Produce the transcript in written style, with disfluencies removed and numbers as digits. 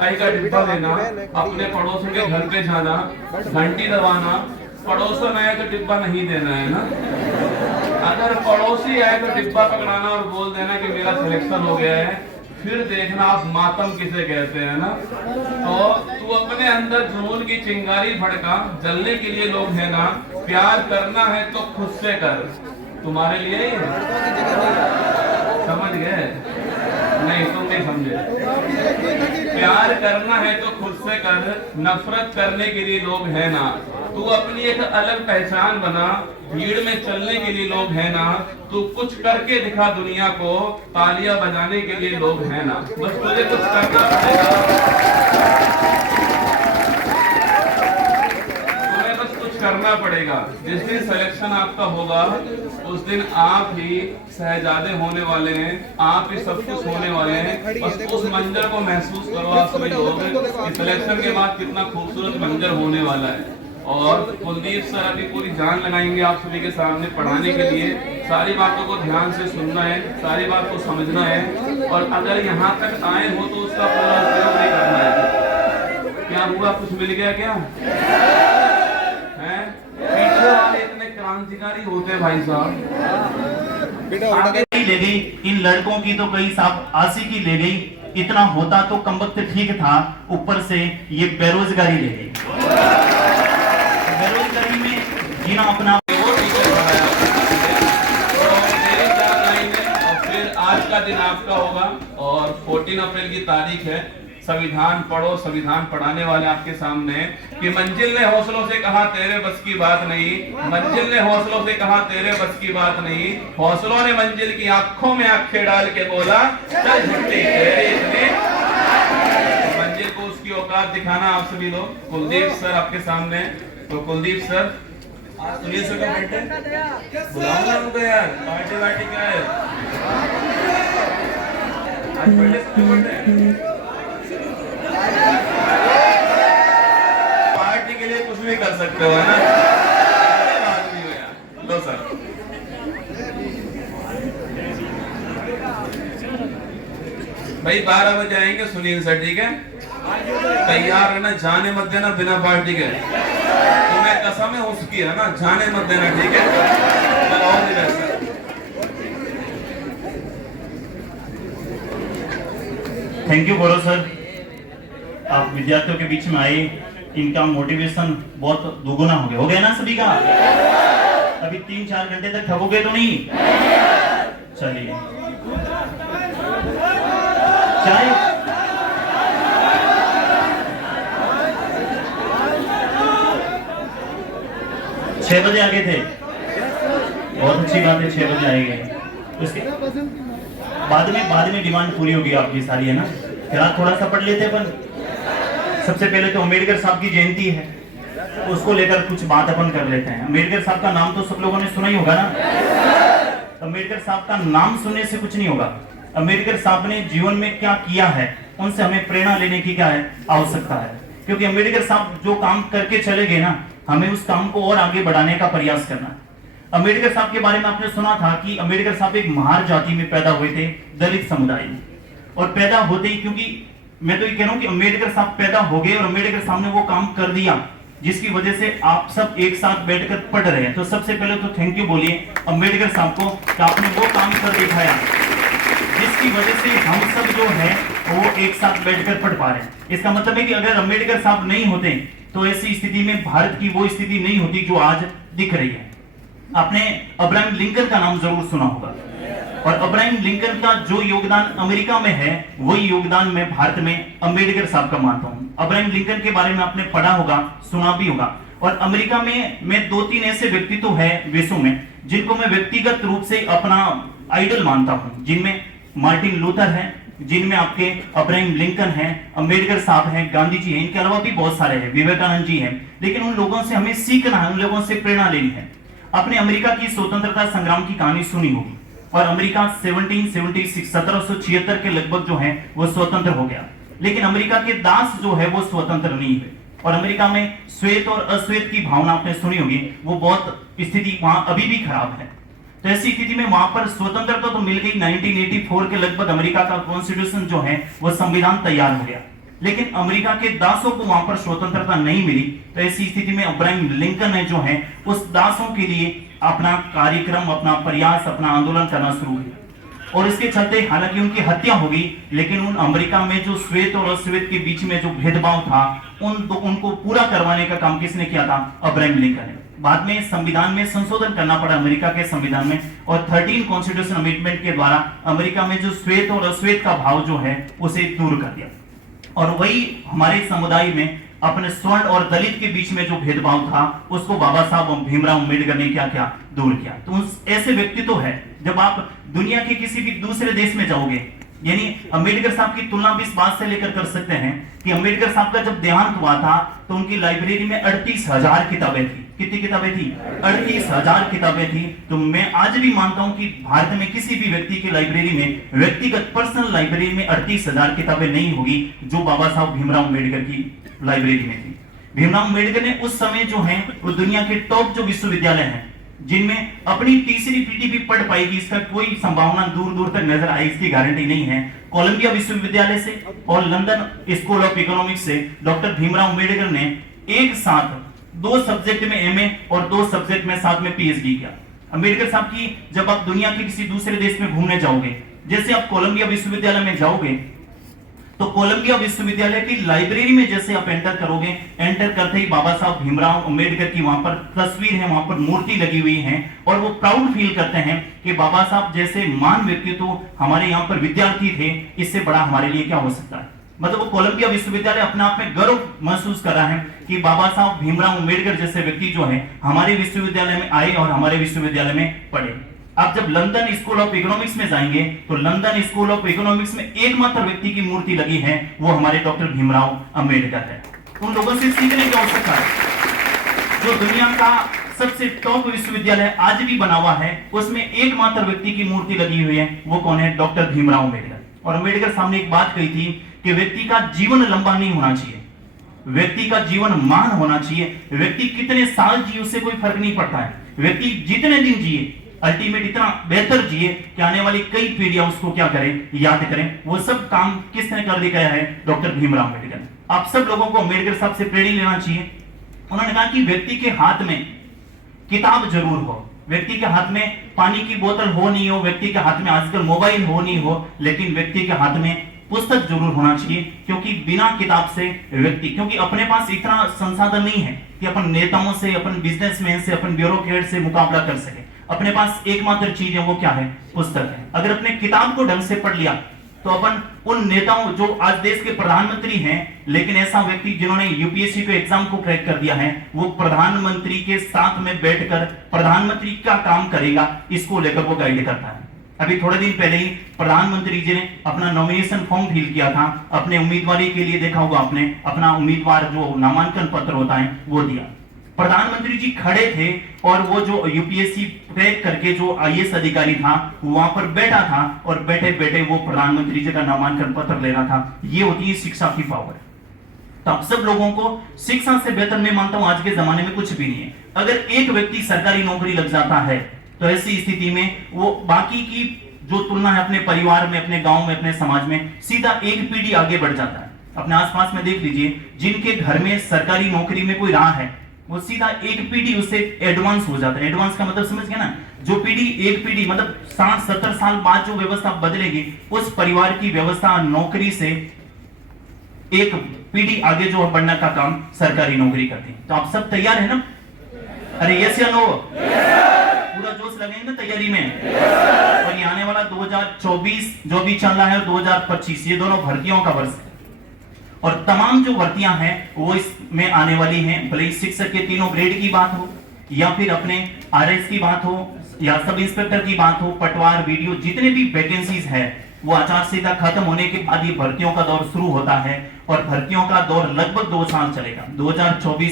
चाय का डिब्बा देना, अपने पड़ोसियों के घर पे जाना, घंटी दबाना, पड़ोसन आया तो डिब्बा नहीं देना है ना। अगर पड़ोसी आए तो डिब्बा पकड़ाना और बोल देना कि मेरा सिलेक्शन हो गया है, फिर देखना आप मातम किसे कहते हैं ना। तो तू अपने अंदर जुनून की चिंगारी भड़का, जलने के लिए लोग है ना, प्यार करना है तो खुद से कर, तुम्हारे लिए ही है। समझ गए? नहीं, तुम नहीं समझे। प्यार करना है तो खुद से कर, नफरत करने के लिए लोग है ना। तू अपनी एक अलग पहचान बना, भीड़ में चलने के लिए लोग है ना। तू कुछ करके दिखा दुनिया को, तालियां बजाने के लिए लोग है ना। बस तुझे कुछ करना पड़ेगा, तुम्हें बस कुछ करना पड़ेगा। जिस दिन सिलेक्शन आपका होगा उस दिन आप ही शहजादे होने वाले हैं, आप ही सब कुछ होने वाले हैं। बस उस मंजर को महसूस करो आप सभी लोग कि सिलेक्शन के बाद कितना खूबसूरत मंजर होने वाला है। और कुलदीप सर अभी पूरी जान लगाएंगे आप सभी के सामने पढ़ाने के लिए। सारी बातों को ध्यान से सुनना है, सारी बात को समझना है, और अगर यहाँ तक आए हो तो उसका पूरा उपयोग नहीं करना है। क्या हुआ, कुछ मिल गया क्या है? पीछे वाले इतने क्रांतिकारी होते हैं भाई साहब। आगे ले गई इन लड़कों की तो कई साहब आशिकी ले गई। इतना होता तो कमबख्त ठीक था, ऊपर से ये बेरोजगारी ले गई। बेरोजगारी में जीना अपना फिर आज का दिन आपका होगा और 14 अप्रैल की तारीख है। संविधान पढ़ो, संविधान पढ़ाने वाले आपके सामने कि मंजिल ने हौसलों से कहा तेरे बस की बात नहीं, मंजिल ने हौसलों से कहा तेरे बस की बात नहीं, हौसलों ने मंजिल की आंखों में आंखें डाल के बोला चल झुट्टी तेरे इतने। मंजिल को उसकी औकात दिखाना आप सभी लोग। कुलदीप सर आपके सामने। तो कुलदीप सर सुनील सर का बैठे बुलाऊंगा उनको यार, पार्टी वार्टी क्या है आज? बर्थडे पार्टी के लिए कुछ भी कर सकते हो, है ना? लो सर। भाई 12 बजे आएंगे सुनील सर, ठीक है? तैयार है ना, जाने मत देना बिना पार्टी के। तुम्हें कसम है उसकी, है ना, जाने मत देना, ठीक है? थैंक यू गौरव सर, आप विद्यार्थियों के बीच में आए, इनका मोटिवेशन बहुत दुगुना हो गया ना सभी का। अभी 3-4 घंटे तक थकोगे तो नहीं? चलिए चाय 6 बजे आ गए थे, बहुत अच्छी बात है, 6 बजे आएंगे। उसके बाद में डिमांड पूरी होगी आपकी सारी, है ना? फिर आप थोड़ा सा पढ़ लेते अपन। सबसे पहले तो अम्बेडकर साहब की जयंती है, उसको लेकर कुछ बात अपन कर लेते हैं। अम्बेडकर साहब का नाम तो सब लोगों ने सुना ही होगा ना। अम्बेडकर साहब का नाम सुनने से कुछ नहीं होगा। अम्बेडकर साहब ने जीवन में क्या किया है, उनसे हमें प्रेरणा लेने की क्या है आवश्यकता है। क्योंकि अम्बेडकर साहब जो काम करके चले गए ना, हमें उस काम को और आगे बढ़ाने का प्रयास करना है। अम्बेडकर साहब के बारे में आपने सुना था कि अम्बेडकर साहब एक महार जाति में पैदा हुए थे, दलित समुदाय में। और पैदा होते ही, क्योंकि मैं तो ये कह रहा हूं कि अम्बेडकर साहब पैदा हो गए और अम्बेडकर साहब ने वो काम कर दिया जिसकी वजह से आप सब एक साथ बैठकर पढ़ रहे हैं। तो सबसे पहले तो थैंक यू बोलिए अम्बेडकर साहब को कि आपने वो काम कर दिखाया जिसकी वजह से हम सब जो है वो एक साथ बैठकर पढ़ पा रहे हैं। इसका मतलब है कि अगर अम्बेडकर साहब नहीं होते तो ऐसी स्थिति में भारत की वो स्थिति नहीं होती जो आज दिख रही है। आपने अब्राहम लिंकन का नाम जरूर सुना होगा, और अब्राहम लिंकन का जो योगदान अमेरिका में है वही योगदान मैं भारत में अम्बेडकर साहब का मानता हूं। अब्राहम लिंकन के बारे में आपने पढ़ा होगा, सुना भी होगा। और अमेरिका में मैं 2-3 ऐसे व्यक्तित्व है विश्व में जिनको मैं व्यक्तिगत रूप से अपना आइडल मानता हूं, जिनमें मार्टिन लूथर है, जिनमें आपके अब्राहम लिंकन है, अम्बेडकर साहब हैं, गांधी जी हैं, इनके अलावा भी बहुत सारे हैं, विवेकानंद जी हैं। लेकिन उन लोगों से हमें सीखना है, उन लोगों से प्रेरणा लेनी है। आपने अमेरिका की स्वतंत्रता संग्राम की कहानी सुनी होगी, और अमेरिका 1776 के लगभग जो है वो स्वतंत्र हो गया। लेकिन अमेरिका के दास जो है वो स्वतंत्र नहीं हुए, और अमेरिका में श्वेत और अश्वेत की भावना आपने सुनी होगी, वो बहुत स्थिति वहां अभी भी खराब है। तो ऐसी स्थिति में वहां पर स्वतंत्रता तो मिल गई। 1984 के लगभग अमेरिका का कॉन्स्टिट्यूशन जो है वो संविधान तैयार हो गया। लेकिन अमेरिका के दासों को वहां पर स्वतंत्रता नहीं मिली। तो ऐसी स्थिति में अब्राहम लिंकन ने जो है उस दासों के लिए अपना कार्यक्रम, अपना प्रयास, अपना आंदोलन करना शुरू किया। और इसके चलते हालांकि उनकी हत्या हो गई, लेकिन उन अमेरिका में जो श्वेत और अश्वेत के बीच में जो भेदभाव था उनको पूरा करवाने का काम किसने किया था? अब्राहम लिंकन ने। बाद में संविधान में संशोधन करना पड़ा अमेरिका के संविधान में, और 13 कॉन्स्टिट्यूशन अमेंडमेंट के द्वारा अमेरिका में जो श्वेत और अश्वेत का भाव जो है उसे दूर कर दिया। और वही हमारे समुदाय में अपने स्वर्ण और दलित के बीच में जो भेदभाव था उसको बाबा साहब भीमराव अम्बेडकर ने क्या किया? दूर किया। तो ऐसे व्यक्ति तो है, जब आप दुनिया के किसी भी दूसरे देश में जाओगे, यानी अम्बेडकर साहब की तुलना भी इस बात से लेकर कर सकते हैं कि अम्बेडकर साहब का जब देहांत हुआ था तो उनकी लाइब्रेरी में 38,000 किताबें थी। कितनी किताबें थी? 38,000 किताबें थी। तो मैं आज भी मानता हूं कि भारत में किसी भी व्यक्ति की लाइब्रेरी में, व्यक्तिगत पर्सनल लाइब्रेरी में 38,000 किताबें नहीं होगी जो बाबा साहब भीमराव अम्बेडकर की लाइब्रेरी में थी। भीमराव अम्बेडकर ने उस समय जो है वो दुनिया के टॉप जो विश्वविद्यालय हैं जिनमें अपनी तीसरी पीढ़ी भी पढ़ पाएगी, इसका कोई संभावना दूर दूर तक नजर आए इसकी गारंटी नहीं है। कोलंबिया विश्वविद्यालय से और लंदन स्कूल ऑफ इकोनॉमिक्स से डॉक्टर भीमराव अम्बेडकर ने एक साथ 2 सब्जेक्ट में एमए और 2 सब्जेक्ट में साथ में पीएचडी किया। अम्बेडकर साहब की जब आप दुनिया के किसी दूसरे देश में घूमने जाओगे, जैसे आप कोलंबिया विश्वविद्यालय में जाओगे तो कोलंबिया विश्वविद्यालय की लाइब्रेरी में जैसे आप एंटर करोगे, एंटर करते ही बाबा साहब भीमराव अम्बेडकर की वहां पर तस्वीर है, वहां पर मूर्ति लगी हुई है, और वो प्राउड फील करते हैं कि बाबा साहब जैसे महान व्यक्ति तो हमारे यहाँ पर विद्यार्थी थे, इससे बड़ा हमारे लिए क्या हो सकता है। मतलब वो कोलंबिया विश्वविद्यालय अपने आप में गर्व महसूस कर रहा है कि बाबा साहब भीमराव अम्बेडकर जैसे व्यक्ति जो है हमारे विश्वविद्यालय में आए और हमारे विश्वविद्यालय में पढ़े। आप जब लंदन स्कूल ऑफ इकोनॉमिक्स में जाएंगे तो लंदन स्कूल ऑफ इकोनॉमिक्स में एकमात्र व्यक्ति की मूर्ति लगी है, वो हमारे डॉक्टर भीमराव अम्बेडकर है। उन लोगों से सीखने की आवश्यकता है। जो दुनिया का सबसे टॉप विश्वविद्यालय आज भी बना हुआ है उसमें एकमात्र व्यक्ति की मूर्ति लगी हुई है, वो कौन है? डॉक्टर भीमराव अम्बेडकर। और अम्बेडकर साहब ने एक बात कही थी कि व्यक्ति का जीवन लंबा नहीं होना चाहिए, व्यक्ति का जीवन महान होना चाहिए। व्यक्ति कितने साल जिए उससे कोई फर्क नहीं पड़ता है, व्यक्ति जितने दिन जिए अल्टीमेट इतना बेहतर जिए कि आने वाली कई पीढ़ियां उसको क्या करें? याद करें। वो सब काम किसने कर दिखाया है? डॉक्टर भीमराव अम्बेडकर। आप सब लोगों को अम्बेडकर साहब से प्रेरणा लेना चाहिए। उन्होंने कहा कि व्यक्ति के हाथ में किताब जरूर हो, व्यक्ति के हाथ में पानी की बोतल हो नहीं हो, व्यक्ति के हाथ में आजकल मोबाइल हो नहीं हो, लेकिन व्यक्ति के हाथ में पुस्तक जरूर होना चाहिए। क्योंकि बिना किताब से व्यक्ति, क्योंकि अपने पास इतना संसाधन नहीं है कि अपन नेताओं से, अपन बिजनेसमैन से, अपन ब्यूरोक्रेट से मुकाबला कर सके। अपने पास एकमात्र चीज है, वो क्या है? पुस्तक है। अगर अपने किताब को ढंग से पढ़ लिया तो अपन उन नेताओं जो आज देश के प्रधानमंत्री हैं, लेकिन ऐसा व्यक्ति जिन्होंने यूपीएससी के एग्जाम को क्रैक कर दिया है, वो प्रधानमंत्री के साथ में बैठकर प्रधानमंत्री क्या काम करेगा इसको लेकर वो गाइड करता है। अभी थोड़े दिन पहले ही प्रधानमंत्री जी ने अपना नॉमिनेशन फॉर्म फिल किया था, अपने उम्मीदवारी के लिए देखा होगा आपने, अपना उम्मीदवार जो नामांकन पत्र होता है वो दिया। प्रधानमंत्री जी खड़े थे और वो जो यूपीएससी क्रैक करके जो आईएएस अधिकारी था वहां पर बैठा था, और बैठे बैठे वो प्रधानमंत्री जी का नामांकन पत्र ले रहा था। ये होती है शिक्षा की पावर। तो आप सब लोगों को शिक्षा से बेहतर मैं मानता हूं आज के जमाने में कुछ भी नहीं है। अगर एक व्यक्ति सरकारी नौकरी लग जाता है तो ऐसी स्थिति में वो बाकी की जो तुलना है अपने परिवार में, अपने गांव में, अपने समाज में, सीधा एक पीढ़ी आगे बढ़ जाता है। अपने आसपास में देख लीजिए, जिनके घर में सरकारी नौकरी में कोई रहा है वो सीधा एक पीढ़ी उससे एडवांस हो जाता है। एडवांस का मतलब समझ गए ना? जो पीढ़ी, एक पीढ़ी मतलब 60-70 साल बाद जो व्यवस्था बदलेगी उस परिवार की व्यवस्था नौकरी से एक पीढ़ी आगे जो बढ़ने का काम सरकारी नौकरी करती है। तो आप सब तैयार है ना? अरे यस या नो? पूरा जोश लगेंगे ना तैयारी में? और ये आने वाला 2024 जो भी चल रहा है, 2025, ये दोनों भर्तियों का वर्ष है। और तमाम जो भर्तियां हैं वो इसमें आने वाली हैं, भले ही शिक्षक के 3 ग्रेड की बात हो, या फिर अपने आरएस की बात हो, या सब इंस्पेक्टर की बात हो, पटवार, वीडियो, जितने भी वैकेंसीज है वो आचार संहिता खत्म होने के बाद ये भर्तियों का दौर शुरू होता है। और भर्तियों का दौर लगभग 2 साल चलेगा। 2024